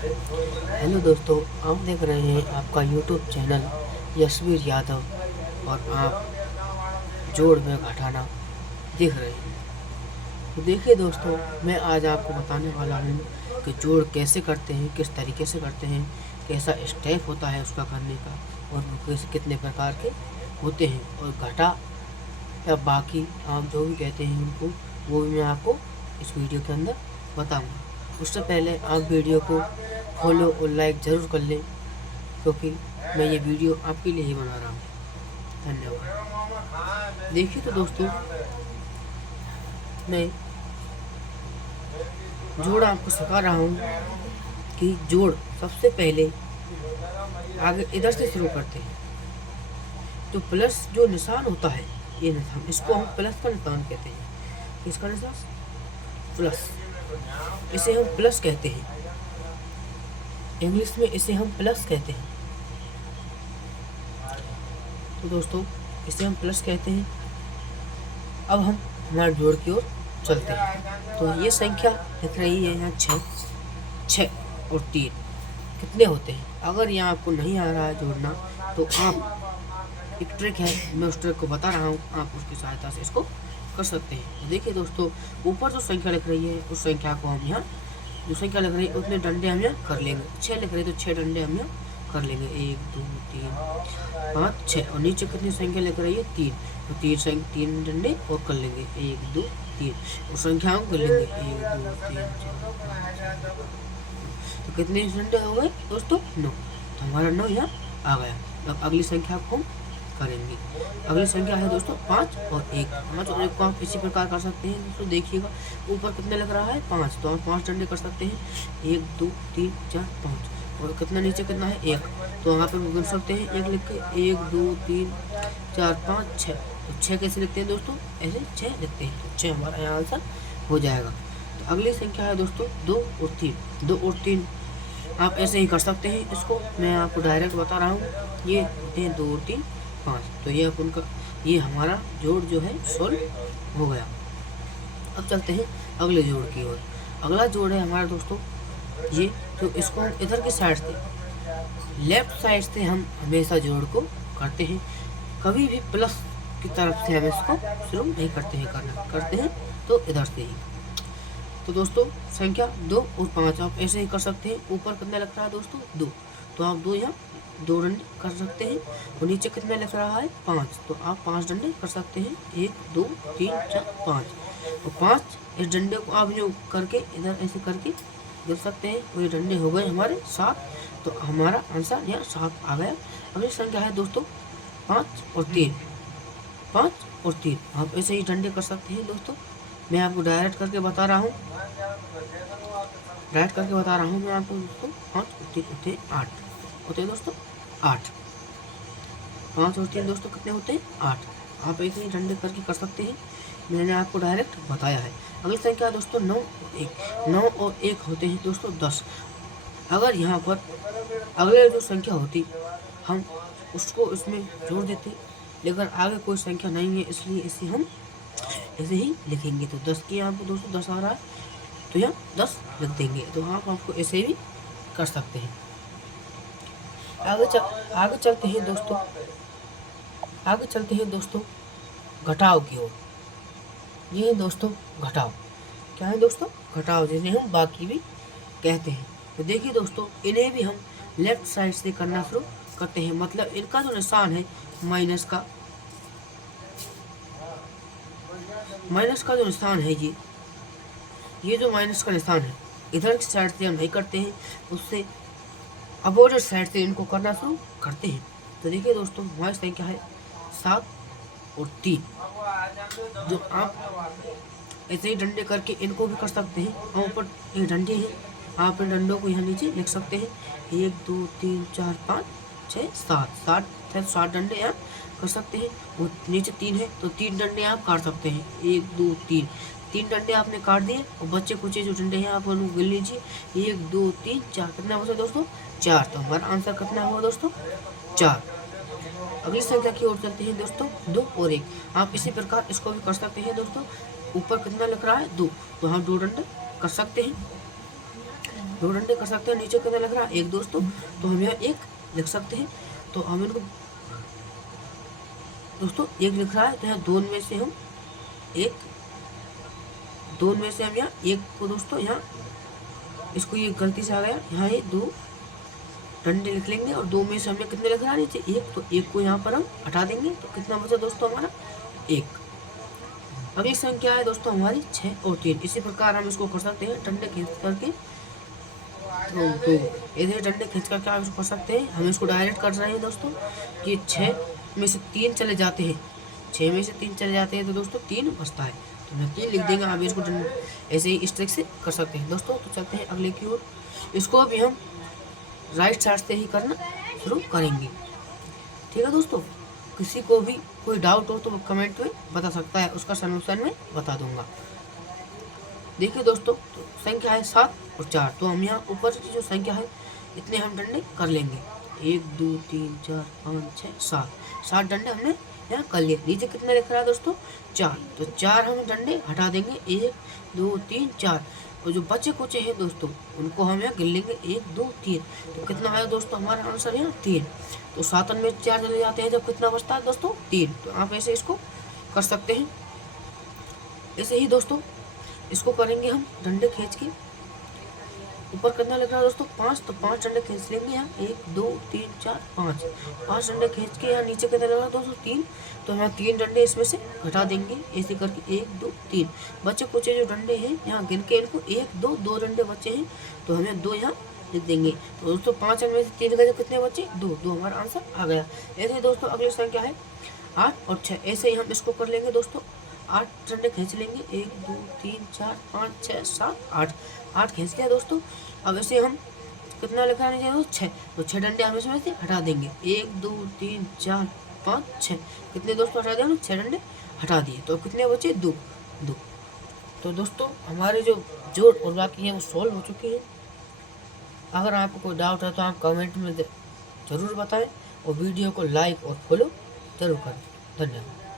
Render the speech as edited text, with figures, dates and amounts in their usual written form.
Hello दोस्तों, आप देख रहे हैं आपका यूट्यूब चैनल यशवीर यादव और आप जोड़ में घटाना देख रहे हैं। तो देखिए दोस्तों, मैं आज आपको बताने वाला हूँ कि जोड़ कैसे करते हैं, किस तरीके से करते हैं, कैसा स्टेप होता है उसका करने का और वो कैसे कितने प्रकार के होते हैं, और घटा या बाकी आप जो भी कहते हैं उनको, वो भी मैं आपको इस वीडियो के अंदर बताऊँगा। उससे पहले आप वीडियो को फॉलो और लाइक ज़रूर कर लें, क्योंकि मैं ये वीडियो आपके लिए ही बना रहा हूँ। धन्यवाद। देखिए तो दोस्तों, मैं जोड़ आपको सिखा रहा हूँ कि जोड़ सबसे पहले आगे इधर से शुरू करते हैं। जो प्लस जो निशान होता है, ये निशान, इसको हम प्लस का निशान कहते हैं। इसका निशान प्लस, इसे हम प्लस कहते हैं। इंग्लिश में इसे हम प्लस कहते हैं। तो दोस्तों, इसे हम प्लस कहते हैं। अब हम हमारे जोड़ की ओर चलते हैं। तो ये संख्या दिख रही है यहाँ 6, 6 और 3 कितने होते हैं। अगर यहाँ आपको नहीं आ रहा है जोड़ना, तो आप, एक ट्रिक है, मैं उस ट्रिक को बता रहा हूँ, आप उसकी सहायता से इसको कर सकते हैं। तो देखिए दोस्तों, ऊपर जो संख्या लिख रही है उस संख्या को हम यहाँ, जो संख्या लिख रही है उतने डंडे हम यहाँ कर लेंगे। 6 लिख रही है तो 6 डंडे हम यहाँ कर लेंगे। 1 2 3 5 6। और नीचे कितनी संख्या लिख रही है? 3। तो 3 डंडे और कर लेंगे। 1 2 3 और संख्याओं कर लेंगे 1 2 3 4 5 6। तो कितने डंडे हो गए दोस्तों? 9। तो हमारा 9 यहाँ आ गया। अब अगली संख्या को हम करेंगे। अगली संख्या है दोस्तों 5 और 1। 5 और 1 को आप इसी प्रकार कर सकते हैं दोस्तों। देखिएगा ऊपर कितने लग रहा है? 5। तो आप 5 डंडे कर सकते हैं। 1 2 3 4 5। और कितना नीचे कितना है? 1। तो यहाँ पे गिन सकते हैं 1 लिख के। 1 2 3 4 5 6। तो 6 कैसे लिखते हैं दोस्तों? ऐसे 6 लिखते हैं। तो 6 हमारा यहाँ आंसर हो जाएगा। तो अगली संख्या है दोस्तों 2 और 3। 2 और 3 आप ऐसे ही कर सकते हैं। इसको मैं आपको डायरेक्ट बता रहा हूँ। ये होते हैं 2 और 3 5। तो ये अपन का, ये हमारा जोड़ जो है सॉल्व हो गया। अब चलते हैं अगले जोड़ की ओर। अगला जोड़ है हमारा दोस्तों ये। तो इसको हम इधर की साइड से, लेफ्ट साइड से हम हमेशा जोड़ को करते हैं। कभी भी प्लस की तरफ से हम इसको शुरू नहीं करते हैं, करते हैं तो इधर से ही। तो दोस्तों, संख्या 2 और 5 आप ऐसे ही कर सकते हैं। ऊपर कितना लग रहा है दोस्तों? 2। तो आप 2 यहाँ 2 डंडे कर सकते हैं। और नीचे कितना लग रहा है? 5। तो आप 5 डंडे कर सकते हैं। 1 2 3 4 5। तो 5 इस डंडे को आप जो करके इधर ऐसे करके गिर सकते हैं। और ये डंडे हो गए हमारे 7। तो हमारा आंसर यहाँ 7 आ गया। अगली संख्या है दोस्तों 5 और 3। 5 और 3 आप ऐसे ही डंडे कर सकते हैं दोस्तों। मैं आपको डायरेक्ट करके बता रहा हूँ, मैं आपको दोस्तों। 5 और 3 होते हैं 8 होते हैं दोस्तों, 8। 5 और 3 दोस्तों कितने होते हैं? 8। आप ऐसे ही डंडे करके कर सकते हैं, मैंने आपको डायरेक्ट बताया है। अगली संख्या है दोस्तों 9 और 1। 9 और 1 होते हैं दोस्तों 10। अगर यहाँ पर अगले जो संख्या होती, हम उसको इसमें जोड़ देते, लेकिन आगे कोई संख्या नहीं है, इसलिए इसे हम ऐसे ही लिखेंगे। तो 10 की यहाँ पर दोस्तों 10 आ रहा है, तो यहाँ 10 लिख देंगे। तो आप आपको ऐसे भी कर सकते हैं। आगे चलते हैं दोस्तों, आगे चलते हैं दोस्तों घटाव की ओर। ये है दोस्तों घटाव। क्या है दोस्तों? घटाव, जिन्हें हम बाकी भी कहते हैं। तो देखिए दोस्तों, इन्हें भी हम लेफ्ट साइड से करना शुरू करते हैं। मतलब इनका जो निशान है माइनस का, माइनस का जो निशान है, ये जो माइनस का निशान है, इधर की साइड से हम नहीं करते हैं, उससे अपोजिट साइड से इनको करना शुरू करते हैं। तो देखिए दोस्तों, हमारी संख्या है 7 और 3। जो आप ऐसे ही डंडे करके इनको भी कर सकते हैं। और ऊपर ये डंडे हैं, आप इन डंडों को यहाँ नीचे लिख सकते हैं। 1 2 3 4 5 6 7 7 डंडे यहाँ कर सकते हैं। और नीचे 3 है, तो 3 डंडे आप काट सकते हैं। 1 2 3 डंडे आपने काट दिए। और बच्चे कुछ जो डंडे हैं आप उनको गिन लीजिए। 1 2 3 4 कितना बचा दोस्तों? 4। तो हमारा आंसर कितना हुआ दोस्तों? 4। अगली संख्या की ओर चलते हैं दोस्तों 2 और 1। आप इसी प्रकार इसको भी कर सकते हैं दोस्तों। ऊपर कितना लग रहा है? 2। तो हम 2 डंडे कर सकते हैं। दो डंडे कर सकते हैं। नीचे कितना लिख रहा है? एक दोस्तों, तो हम यहाँ एक लिख सकते हैं। तो हम इनको दोस्तों एक लिख रहा है, तो यहाँ दो में से हम एक, दो में से हम यहाँ एक को दोस्तों यहाँ इसको ये गलती से आ गया, यहाँ ये दो डंडे लिख लेंगे और दो में से हमने कितने लिख रहा है नीचे? एक, तो एक को यहाँ पर हम हटा देंगे, तो कितना बचा दोस्तों हमारा? एक। अगली संख्या है दोस्तों हमारी 6 और 3। इसी प्रकार हम इसको कर सकते हैं डंडे खींच करके, तो इधर डंडे खींच करके आप इसको कर सकते हैं। हम इसको डायरेक्ट कर रहे हैं दोस्तों कि 6 में से 3 चले जाते हैं, 6 में से 3 चले जाते हैं, तो दोस्तों 3 बचता है, तो मैं 3 लिख देंगे। आप इसको ऐसे ही इस ट्रिक से कर सकते हैं दोस्तों। तो चलते हैं अगले की ओर। इसको अभी हम राइट साइड से ही करना शुरू करेंगे, ठीक है दोस्तों। किसी को भी कोई डाउट हो तो वो कमेंट में बता सकता है, उसका सलूशन में बता दूंगा। देखिए दोस्तों, तो संख्या है 7 और 4, तो हम यहाँ ऊपर की जो संख्या है इतने हम डंडे कर लेंगे। 1 2 3 4 5 6 7, 7 डंडे हमने यहाँ कर लिए। नीचे कितने लिख रहा है दोस्तों? 4, तो 4 हम डंडे हटा देंगे। 1 2 3 4, और जो बचे कुचे हैं दोस्तों उनको हम यहाँ गिन लेंगे। 1 2 3, तो कितना आया दोस्तों हमारा आंसर यहाँ? 3। तो 7 में 4 चले जाते हैं, जब कितना बचता है दोस्तों? 3। तो आप ऐसे इसको कर सकते हैं। ऐसे ही दोस्तों इसको करेंगे हम डंडे खींच के। ऊपर कितना लग रहा है दोस्तों? 5, तो 5 डंडे खींच लेंगे यहाँ। 1 2 3 4 5, 5 डंडे खींच के यहाँ नीचे कितना लग रहा है दोस्तों? 3, तो यहाँ 3 डंडे इसमें से घटा देंगे ऐसे करके। 1 2 3, बचे कुचे जो डंडे हैं यहाँ गिन के इनको 1 2 2 डंडे बचे हैं, तो हमें 2 यहाँ लिख देंगे। तो दोस्तों 5 में से 3 गए कितने बचे? 2, 2 हमारा आंसर आ गया। ऐसे दोस्तों अगली संख्या है 8 और 6। ऐसे ही हम इसको कर लेंगे दोस्तों। 8 डंडे खींच लेंगे। 1 2 3 4 5 6 7 8, 8 खींच लिया दोस्तों। अब इसे हम कितना लिखा नहीं चाहिए? 6, तो 6 डंडे हम इसमें से हटा देंगे। 1 2 3 4 5 6, कितने दोस्तों हटा दिया? 6 डंडे हटा दिए, तो कितने बचे? 2 2। तो दोस्तों हमारे जो जोड़ और बाकी है वो सॉल्व हो चुके हैं। अगर आपको कोई डाउट है तो आप कमेंट में ज़रूर बताएं, और वीडियो को लाइक और फॉलो जरूर करें। धन्यवाद।